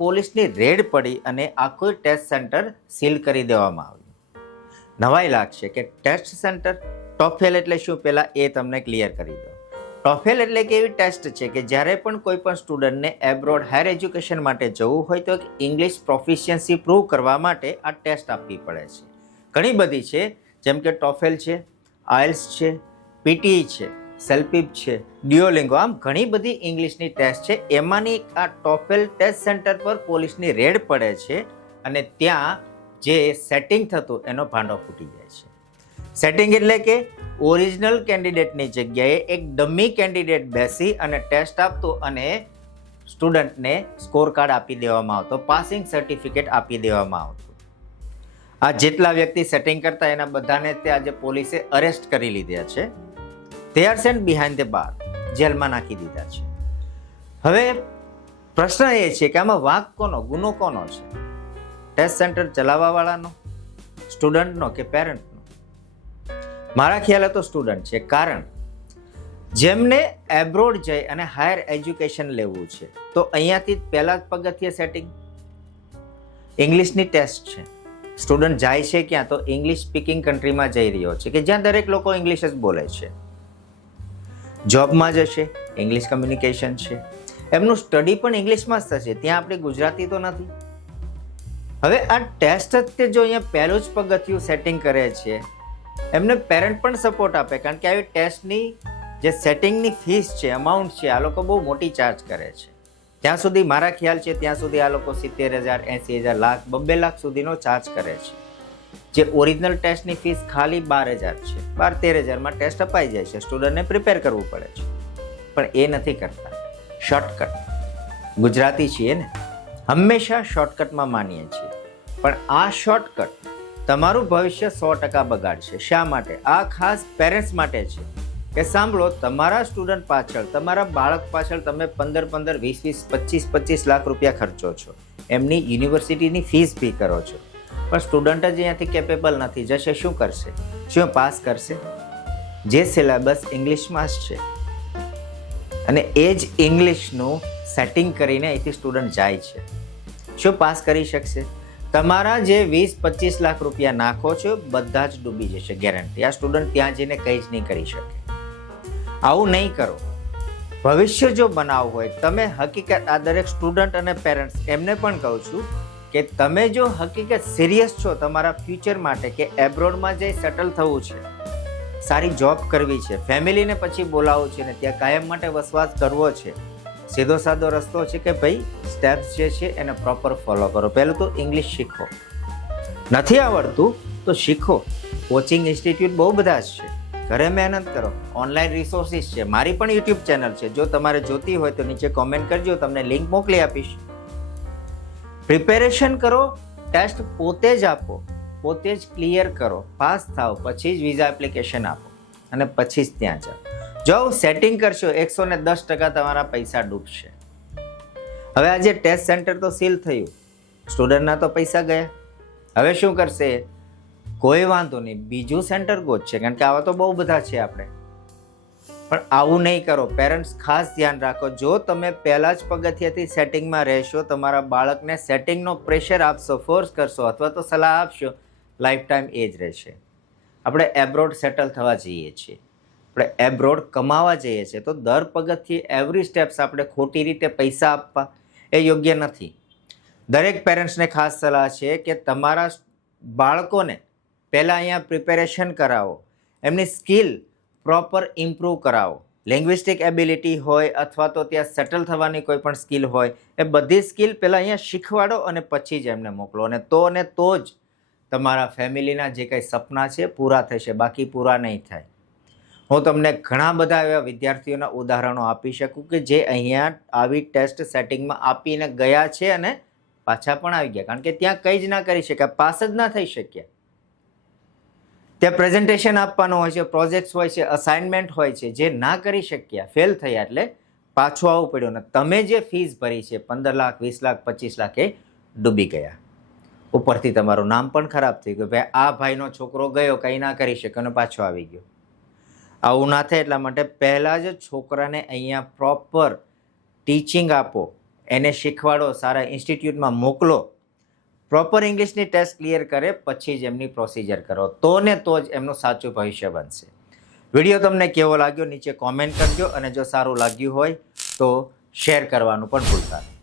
પોલીસની રેડ પડી અને આખું ટેસ્ટ સેન્ટર સીલ કરી દેવામાં આવ્યું। નવાઈ લાગશે કે ટેસ્ટ સેન્ટર ટોફેલ એટલે શું, પહેલા એ તમને ક્લિયર કરી દો। ટોફેલ એટલે કે એવી ટેસ્ટ છે કે જ્યારે પણ કોઈ પણ સ્ટુડન્ટને એબ્રોડ હાયર એજ્યુકેશન માટે જવું હોય તો ઇંગ્લિશ પ્રોફિશિયન્સી પ્રૂવ કરવા માટે આ ટેસ્ટ આપવી પડે છે। ઘણી બધી છે, જેમ કે ટોફેલ છે, આઇલ્સ છે, પીટીઈ છે, સેલ્પીપ છે, ડ્યુઓલિંગો, આમ ઘણી બધી ઇંગ્લિશની ટેસ્ટ છે। એમાંની આ ટોફેલ ટેસ્ટ સેન્ટર પર પોલીસની રેડ પડે છે અને ત્યાં જે સેટિંગ થતું એનો ભાંડો ફૂટી જાય છે। સેટિંગ એટલે કે ઓરિજિનલ કેન્ડિડેટની જગ્યાએ એક ડમી કેન્ડિડેટ બેસી અને ટેસ્ટ આપતો અને સ્ટુડન્ટને સ્કોર કાર્ડ આપી દેવામાં આવતો, પાસિંગ સર્ટિફિકેટ આપી દેવામાં આવતું। આ જેટલા વ્યક્તિ સેટિંગ કરતા એના બધાને તે આજે પોલીસે અરેસ્ટ કરી લીધા છે। they are sent behind the bar, જેલમાં નાખી દીધા છે। હવે પ્રશ્ન એ છે કે આમાં વાંક કોનો, ગુનો કોનો છે? ટેસ્ટ સેન્ટર ચલાવવા વાળાનો, સ્ટુડન્ટનો કે પેરેન્ટનો? મારા ખ્યાલે તો સ્ટુડન્ટ છે, કારણ જેમને એબ્રોડ જઈ અને હાયર એજ્યુકેશન લેવું છે તો અહીંયાથી પહેલા જ પગથિયે સેટિંગ, ઇંગ્લિશની ટેસ્ટ છે, સ્ટુડન્ટ જાય છે ક્યાં તો ઇંગ્લિશ સ્પીકિંગ કન્ટ્રીમાં જઈ રહ્યો છે કે જ્યાં દરેક લોકો ઇંગ્લિશ જ બોલે છે। જોબમાં જશે, ઇંગ્લિશ કમ્યુનિકેશન છે, એમનું સ્ટડી પણ ઇંગ્લિશમાં જ થશે, ત્યાં આપણી ગુજરાતી તો નથી। હવે આ ટેસ્ટ જ તે જો અહીંયા પહેલું જ પગથિયું સેટિંગ કરે છે, એમને પેરેન્ટ પણ સપોર્ટ આપે, કારણ કે આવી ટેસ્ટની જે સેટિંગની ફીસ છે, અમાઉન્ટ છે, આ લોકો બહુ મોટી ચાર્જ કરે છે। ત્યાં સુધી મારા ખ્યાલ છે ત્યાં સુધી આ લોકો 70,000, 80,000, લાખ, 2 લાખ સુધીનો ચાર્જ કરે છે। જે ઓરિજિનલ ટેસ્ટની ફીસ ખાલી 12,000 છે, 12-13,000માં ટેસ્ટ અપાઈ જાય છે, સ્ટુડન્ટને પ્રિપેર કરવું પડે છે, પણ એ નથી કરતા। શોર્ટકટ, ગુજરાતી છીએ ને, હંમેશા શોર્ટકટમાં માનીએ છીએ, પણ આ શોર્ટકટ તમારું ભવિષ્ય 100% બગાડશે। શા માટે? આ ખાસ પેરેન્ટ્સ માટે છે કે સાંભળો, તમારા સ્ટુડન્ટ પાછળ, તમારા બાળક પાછળ તમે 15-15, 20-20, 25-25 લાખ રૂપિયા ખર્ચો છો, એમની યુનિવર્સિટીની ફીસ ભી કરો છો, પણ સ્ટુડન્ટ જ અહીંયાથી કેપેબલ નથી, જશે શું કરશે? શું પાસ કરશે? જે સિલેબસ ઇંગ્લિશમાં જ છે અને એ જ ઇંગ્લિશનું સેટિંગ કરીને અહીંથી સ્ટુડન્ટ જાય છે, શું પાસ કરી શકશે? તમારા જે 20-25 લાખ રૂપિયા નાખો છો બધા જ ડૂબી જશે, ગેરંટી। આ સ્ટુડન્ટ ત્યાં જઈને કંઈ જ નહીં કરી શકે। આવું નહીં કરો। ભવિષ્ય જો બનાવવું હોય, તમે હકીકત, આ દરેક સ્ટુડન્ટ અને પેરેન્ટ્સ એમને પણ કહું છું કે તમે જો હકીકત સિરિયસ છો તમારા ફ્યુચર માટે કે એબ્રોડમાં જઈ સેટલ થવું છે, સારી જોબ કરવી છે, ફેમિલીને પછી બોલાવવું છે ને ત્યાં કાયમ માટે વસવાટ કરવો છે, સીધો સાદો રસ્તો છે કે ભાઈ સ્ટેપ્સ જે છે એને પ્રોપર ફોલો કરો। પહેલું તો ઇંગ્લિશ શીખો, નથી આવડતું તો શીખો, કોચિંગ ઇન્સ્ટિટ્યૂટ બહુ બધા જ છે, ઘરે મહેનત કરો, ઓનલાઈન રિસોર્સિસ છે, મારી પણ યુટ્યુબ ચેનલ છે, જો તમારે જોતી હોય તો નીચે કોમેન્ટ કરજો, તમને લિંક મોકલી આપીશ। પ્રિપેરેશન કરો, ટેસ્ટ પોતે જ આપો, પોતે જ ક્લિયર કરો, પાસ થાવ, પછી જ વિઝા એપ્લિકેશન આપો અને પછી જ ત્યાં જાઓ। જો સેટિંગ કરશો 110% તમારા પૈસા ડૂબશે। હવે આજે ટેસ્ટ સેન્ટર તો સીલ થયું, સ્ટુડન્ટના તો પૈસા ગયા, હવે શું કરશે? કોઈ વાંધો નહીં, બીજું સેન્ટર ગોતશે, કારણ કે આવા તો બહુ બધા છે આપણે, પણ આવું નહીં કરો। પેરેન્ટ્સ ખાસ ધ્યાન રાખો, જો તમે પહેલા જ પગથિયાથી સેટિંગમાં રહેશો, તમારા બાળકને સેટિંગનો પ્રેશર આપશો, ફોર્સ કરશો અથવા તો સલાહ આપશો, લાઈફ ટાઈમ એ જ રહેશે। આપણે એબ્રોડ સેટલ થવા જઈએ છીએ, આપણે એબ્રોડ કમાવા જઈએ છીએ, તો દર પગથિયે એવરી સ્ટેપ્સ આપણે ખોટી રીતે પૈસા આપવા એ યોગ્ય નથી। દરેક પેરેન્ટ્સને ખાસ સલાહ છે કે તમારા બાળકોને પહેલાં અહીંયા પ્રિપેરેશન કરાવો, એમની સ્કિલ પ્રોપર ઇમ્પ્રૂવ કરાવો, લેંગ્વિસ્ટિક એબિલિટી હોય અથવા તો ત્યાં સેટલ થવાની કોઈ પણ સ્કિલ હોય, એ બધી સ્કિલ પહેલાં અહીંયા શીખવાડો અને પછી જ એમને મોકલો, અને તો જ તમારા ફેમિલીના જે કંઈ સપના છે પૂરા થશે, બાકી પૂરા નહીં થાય। હું તમને ઘણા બધા એવા વિદ્યાર્થીઓના ઉદાહરણો આપી શકું કે જે અહીંયા આવી ટેસ્ટ સેટિંગમાં આપીને ગયા છે અને પાછા પણ આવી ગયા, કારણ કે ત્યાં કંઈ જ ના કરી શક્યા, પાસ જ ના થઈ શક્યા। ત્યાં પ્રેઝન્ટેશન આપવાનું હોય છે, પ્રોજેક્ટ્સ હોય છે, અસાઇનમેન્ટ હોય છે, જે ના કરી શક્યા, ફેલ થયા, એટલે પાછું આવવું પડ્યું ને તમે જે ફીસ ભરી છે 15 લાખ, 20 લાખ, 25 લાખ એ ડૂબી ગયા। ઉપરથી તમારું નામ પણ ખરાબ થઈ ગયું, ભાઈ આ ભાઈનો છોકરો ગયો, કંઈ ના કરી શક્યો અને પાછો આવી ગયો। આવું ના થાય એટલા માટે પહેલાં જ છોકરાને અહીંયા પ્રોપર ટીચિંગ આપો, એને શીખવાડો, સારા ઇન્સ્ટિટ્યૂટમાં મોકલો, પ્રોપર ઇંગ્લિશની ટેસ્ટ ક્લિયર કરે પછી જ એમની પ્રોસિજર કરો, તો ને તો જ એમનું સાચું ભવિષ્ય બનશે. વિડીયો તમને કેવો લાગ્યો નીચે કોમેન્ટ કરજો, અને જો સારું લાગ્યું હોય તો શેર કરવાનું પણ ભૂલતા નહીં.